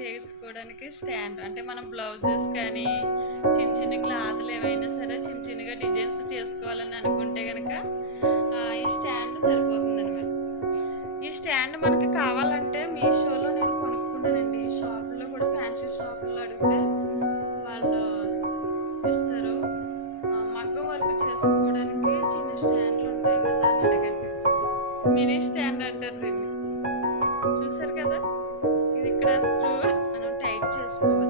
చేసుకోవడానికి స్టాండ్, అంటే మనం బ్లౌజెస్ కానీ చిన్న చిన్న క్లాత్లు ఏవైనా సరే చిన్న చిన్నగా డిజైన్స్ చేసుకోవాలని అనుకుంటే కనుక ఈ స్టాండ్ సరిపోతుంది అనమాట. ఈ స్టాండ్ మనకి కావాలంటే మీషోలో నేను కొనుక్కున్నానండి. షాపుల్లో కూడా ఫ్యాన్సీ షాపుల్లో అడిగితే వాళ్ళు ఇస్తారు. మగ్గం వర్క్ చేసుకోవడానికి చిన్న స్టాండ్లు ఉంటాయి కదా అని అడగండి. మినీ స్టాండ్ అంటారు దీన్ని. చూసారు కదా, ఇది ఇక్కడ స్క్రూ మనం టైట్ చేసుకోవాలి.